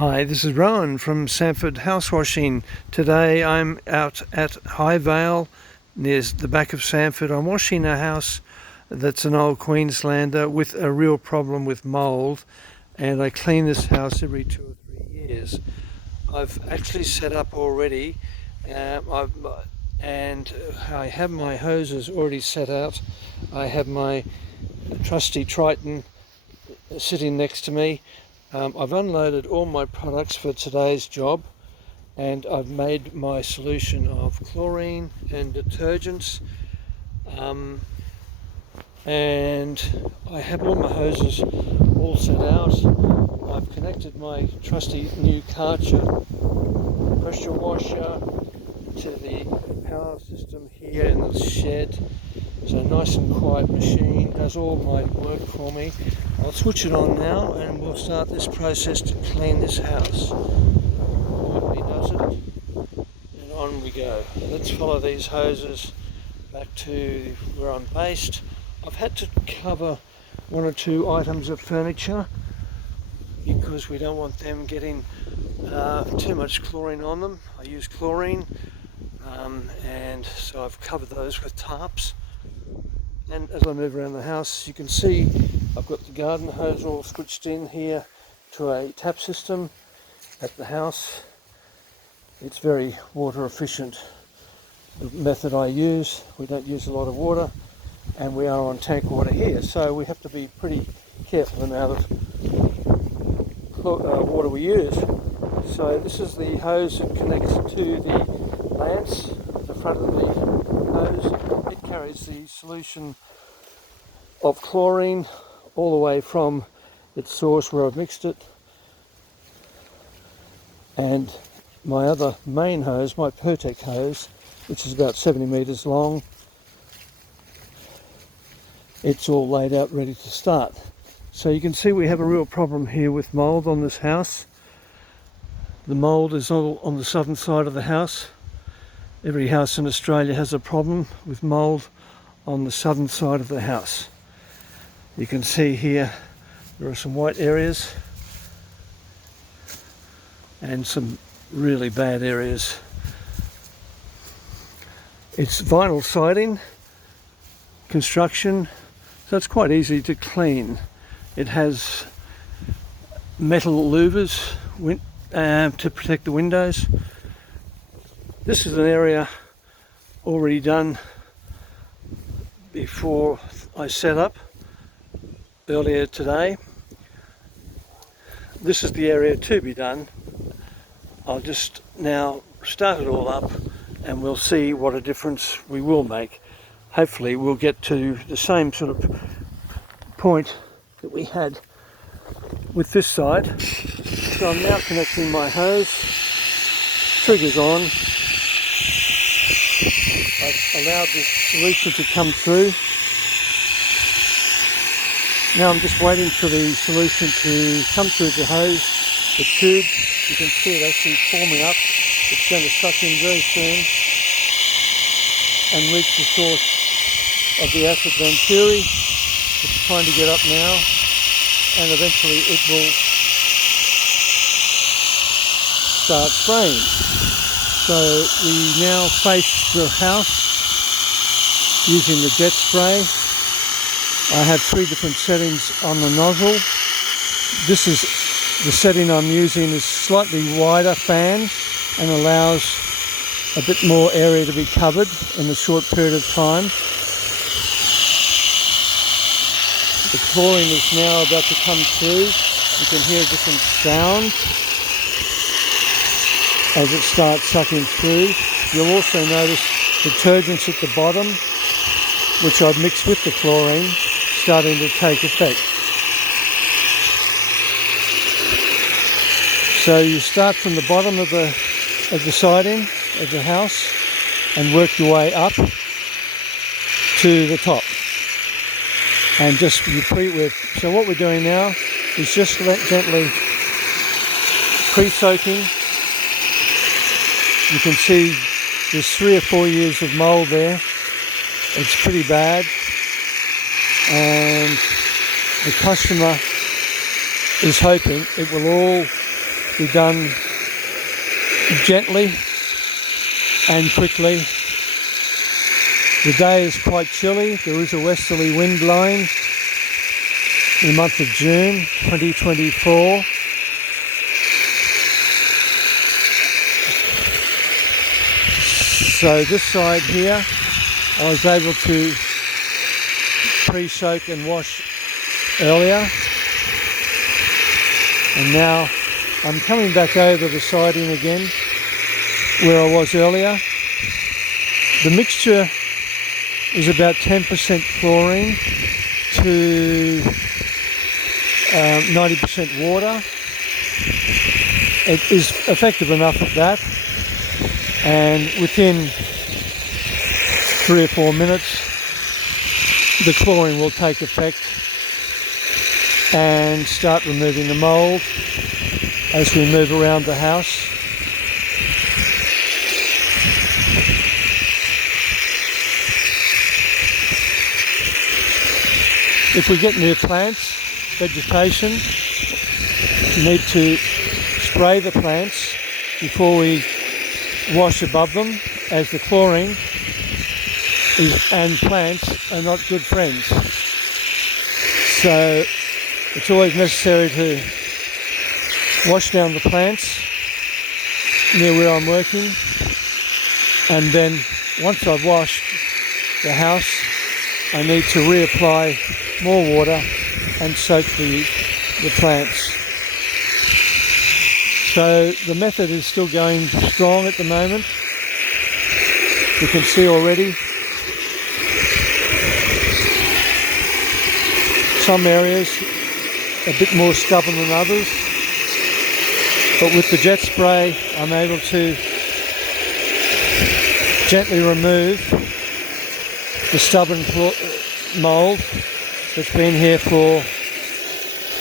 Hi, this is Rowan from Samford Housewashing. Today I'm out at High Vale near the back of Samford. I'm washing a house that's an old Queenslander with a real problem with mould, and I clean this house every 2 or 3 years. I've actually set up already and I have my hoses already set out. I have my trusty Triton sitting next to me. I've unloaded all my products for today's job, and I've made my solution of chlorine and detergents, and I have all my hoses all set out. I've connected my trusty new Karcher pressure washer to the power system here in the shed. It's a nice and quiet machine, does all my work for me. I'll switch it on now and we'll start this process to clean this house. Quietly does it, and on we go. Let's follow these hoses back to where I'm based. I've had to cover 1 or 2 items of furniture because we don't want them getting too much chlorine on them. I use chlorine, and so I've covered those with tarps. And as I move around the house, you can see I've got the garden hose all switched in here to a tap system at the house. It's very water efficient, the method I use. We don't use a lot of water, and we are on tank water here, so we have to be pretty careful in the amount of water we use. So this is the hose that connects to the lance at the front of the hose. It carries the solution of chlorine all the way from its source where I've mixed it, and my other main hose, my Pertec hose, which is about 70 meters long, it's all laid out ready to start. So you can see we have a real problem here with mould on this house. The mould is all on the southern side of the house. Every house in Australia has a problem with mould on the southern side of the house. You can see here there are some white areas and some really bad areas. It's vinyl siding construction, so it's quite easy to clean. It has metal louvers to protect the windows. This is an area already done before I set up earlier today. This is the area to be done. I'll just now start it all up and we'll see what a difference we will make. Hopefully we'll get to the same sort of point that we had with this side. So I'm now connecting my hose, triggers on. I've allowed this solution to come through. Now I'm just waiting for the solution to come through the hose, the tube. You can see it actually forming up. It's going to suck in very soon and reach the source of the acid venturi. It's trying to get up now, and eventually it will start spraying. So we now face the house using the jet spray. I have 3 different settings on the nozzle. This is the setting I'm using, is slightly wider fan and allows a bit more area to be covered in a short period of time. The chlorine is now about to come through. You can hear a different sound as it starts sucking through. You'll also notice detergents at the bottom, which I've mixed with the chlorine, starting to take effect. So you start from the bottom of the siding of the house and work your way up to the top, and just repeat with. So what we're doing now is just gently pre-soaking. You can see there's 3 or 4 years of mould there. It's pretty bad, and the customer is hoping it will all be done gently and quickly. The day is quite chilly. There is a westerly wind blowing in the month of June 2024. So this side here, I was able to pre-soak and wash earlier, and now I'm coming back over the siding again where I was earlier. The mixture is about 10% chlorine to 90% water. It is effective enough at that, and within 3 or 4 minutes the chlorine will take effect and start removing the mould as we move around the house. If we get near plants, vegetation, we need to spray the plants before we wash above them, as the chlorine and plants are not good friends. So it's always necessary to wash down the plants near where I'm working, and then once I've washed the house, I need to reapply more water and soak the plants. So the method is still going strong at the moment. You can see already some areas a bit more stubborn than others, but with the jet spray I'm able to gently remove the stubborn mould that's been here for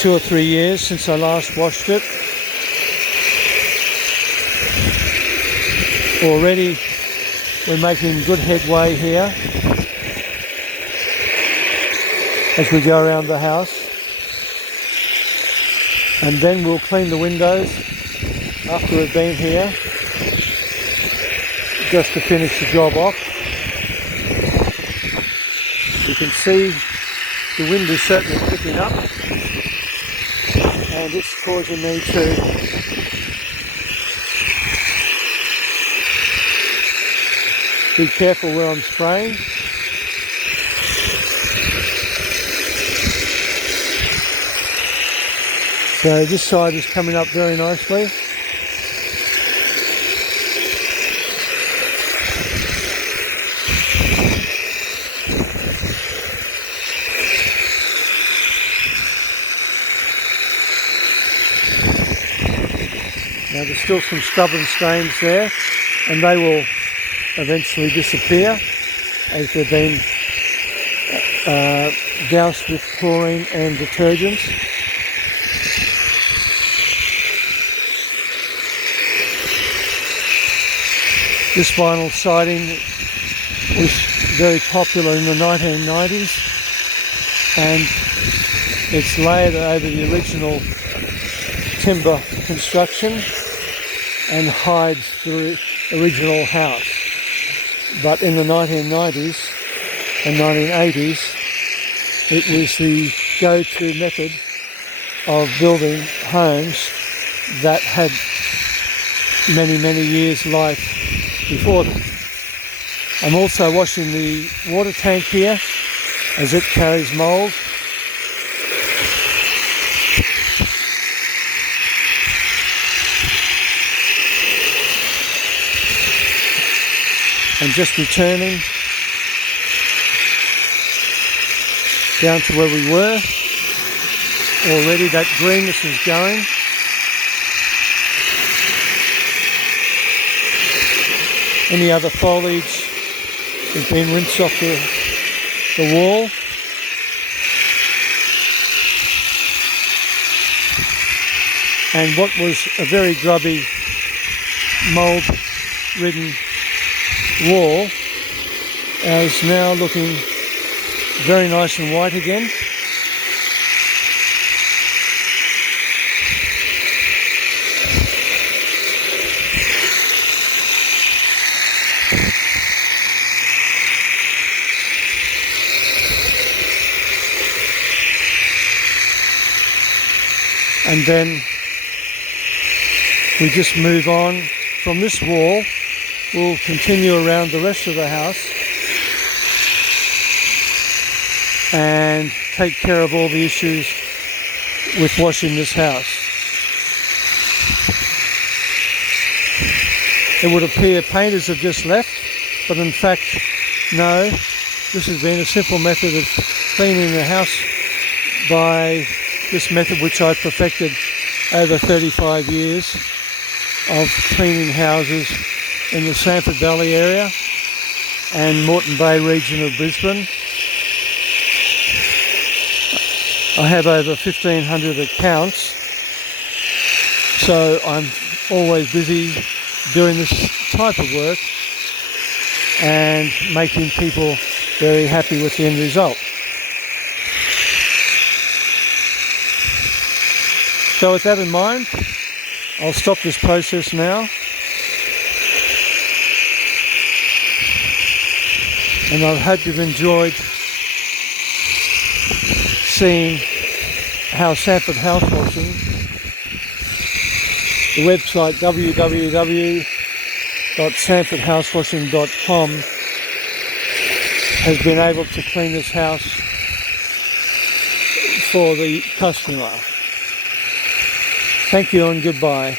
2 or 3 years since I last washed it. Already we're making good headway here as we go around the house, and then we'll clean the windows after we've been here, just to finish the job off. You can see the wind is certainly picking up, and it's causing me to be careful where I'm spraying. So this side is coming up very nicely. Now there's still some stubborn stains there, and they will eventually disappear as they've been doused with chlorine and detergents. This vinyl siding was very popular in the 1990s, and it's layered over the original timber construction and hides the original house. But in the 1990s and 1980s, it was the go-to method of building homes that had many, many years life before them. I'm also washing the water tank here as it carries mould. And just returning down to where we were. Already that greenness is going. Any other foliage has been rinsed off the wall. And what was a very grubby, mould-ridden wall is now looking very nice and white again. and then we just move on from this wall. We'll continue around the rest of the house and take care of all the issues with washing this house. It would appear painters have just left, but in fact, no. This has been a simple method of cleaning the house by this method which I perfected over 35 years of cleaning houses in the Samford Valley area and Moreton Bay region of Brisbane. I have over 1,500 accounts, so I'm always busy doing this type of work and making people very happy with the end result. So with that in mind, I'll stop this process now, and I hope you've enjoyed seeing how Samford Housewashing, the website www.samfordhousewashing.com, has been able to clean this house for the customer. Thank you and goodbye.